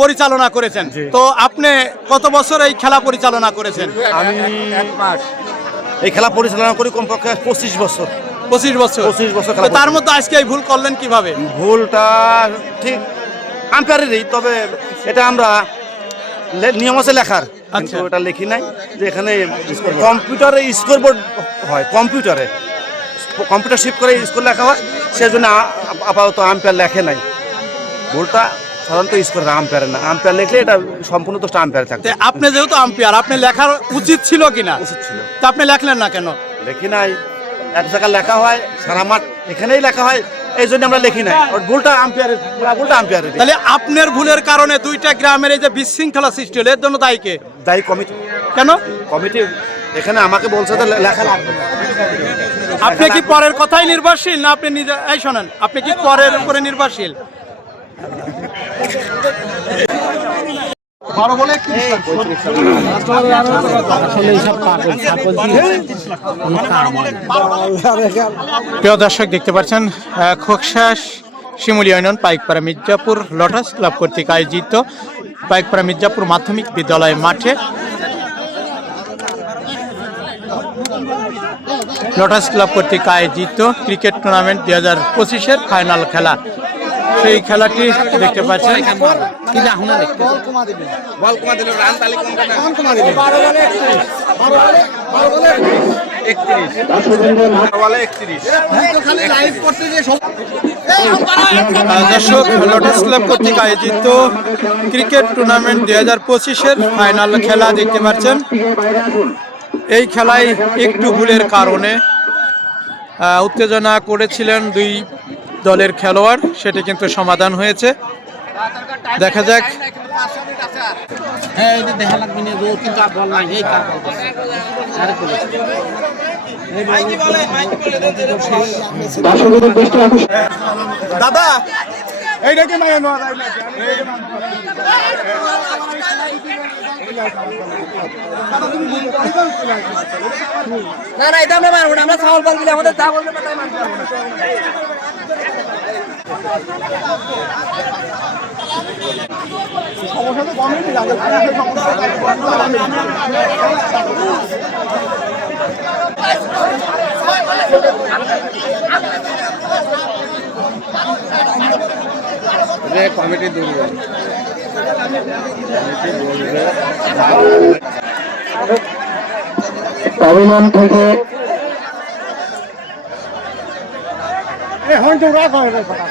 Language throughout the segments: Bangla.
পরিচালনা করেছেন। তো আপনি কত বছর এই খেলা পরিচালনা করেছেন? আমি 1 মাস এই খেলা পরিচালনা করি, কমপক্ষে 25 বছর। 25 বছর। 25 বছর তো তার মধ্যে আজকে এই ভুল করলেন কিভাবে? ভুলটা ঠিক আম্পায়ারেরই, তবে এটা আমরা নিয়ম আছে লেখার, কিন্তু এটা লিখি নাই যে এখানে কম্পিউটারে স্কোরবোর্ড হয়, কম্পিউটার শিফট করে স্কোর লেখা হয়, সেজন্য আপাতত আম্পায়ার লেখে নাই। ভুলটা সাধারণত স্কোর আম্পায়ারের না, আম্পায়ার লিখলে এটা সম্পূর্ণ দোষটা আম্পায়ার থাকবে। আপনি যেহেতু আম্পায়ার, আপনি লেখার উচিত ছিল কিনা? উচিত ছিল। তা আপনি লেখলেন না কেন? লিখি নাই, এক জায়গায় লেখা হয় সারা মাঠ এখানেই লেখা হয়, এই জন্য আমরা লিখি নাই। ভুলটা আম্পায়ারের, ভুলটা আম্পায়ারের। তাহলে আপনার ভুলের কারণে দুইটা গ্রামের এই যে বিশৃঙ্খলা সৃষ্টি হলো, এর জন্য দায়ী কে? দায়ী কমিটি। কেন? কমিটি এখানে আমাকে বলছে যে লেখা লাগবে না। আপনি কি পরের কথাই নির্ভরশীল না আপনি নিজে? এই শোনেন, আপনি কি পরের উপরে নির্ভরশীল? প্রিয় দর্শক, দেখতে পাচ্ছেন খোকসাস Shimuli union Paikpara Mirzapur Lotus club কর্তৃক আয়োজিত পাইকপাড়া মির্জাপুর মাধ্যমিক বিদ্যালয় মাঠে লটাস ক্লাব কর্তৃক আয়োজিত ক্রিকেট টুর্নামেন্ট 2025-এর ফাইনাল খেলা। সেই খেলাটি দেখতে পাচ্ছেন। দর্শক, লটাস ক্লাব কর্তৃক আয়োজিত ক্রিকেট টুর্নামেন্ট 2025-এর ফাইনাল খেলা দেখতে পাচ্ছেন। এই খেলায় একটু ভুলের কারণে উত্তেজনা করেছিলেন দুই দলের খেলোয়াড়, সেটি কিন্তু সমাধান হয়েছে। দেখা যাক। দাদা এইটাকে না না, এটা আমরা মানবো না। আমরা ছাগল পাল দিলে আমাদের যা বলবে তাই মানতে পারবো না। সমস্যা তো কমেনি লাগে, কমিটি দুর্বল। অভিমান থেকে এখন তো রাখ হয় কথা।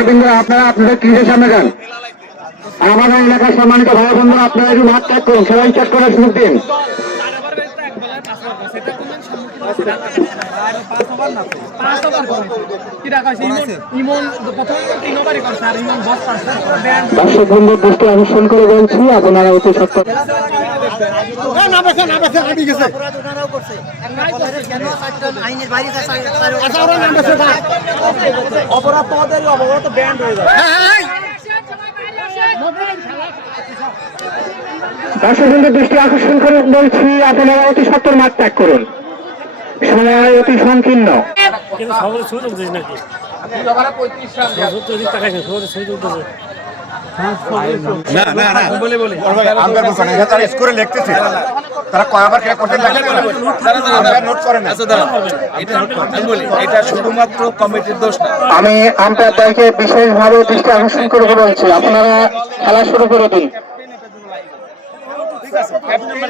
আপনারা আপনাদের ক্রিকেটের সামনে যান। আমাদের এলাকার সম্মানিত ভাই বন্ধুরা, আপনারা একটু মাঠ ত্যাগ করুন, সবাই চেক করার সুযোগ দিন। দর্শক বন্ধুর দৃষ্টি আকর্ষণ করে বলছি, আপনারা অতি সত্য অপরাধ তোমাদের অবগত ব্যান্ড হয়ে যাবে। দর্শক বন্ধুর দৃষ্টি আকর্ষণ করে বলছি, আপনারা অতি সত্তর মাঠ ত্যাগ করুন, সময় অতি সংকীর্ণ। শুধুমাত্র কমিটির দোষ না। আমি আম্পায়ারদেরকে বিশেষভাবে দৃষ্টি আকর্ষণ করে বলছি, আপনারা খেলা শুরু করে দিন। ক্যাপ্টেন